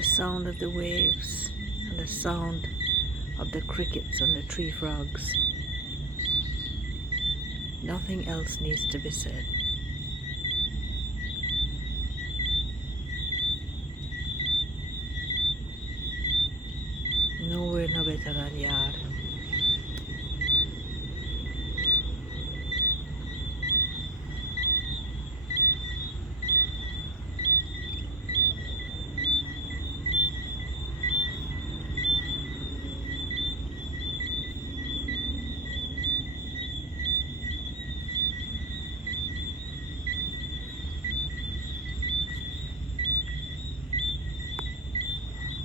the sound of the waves and the sound of the crickets and the tree frogs. Nothing else needs to be said. Nowhere no better than yard.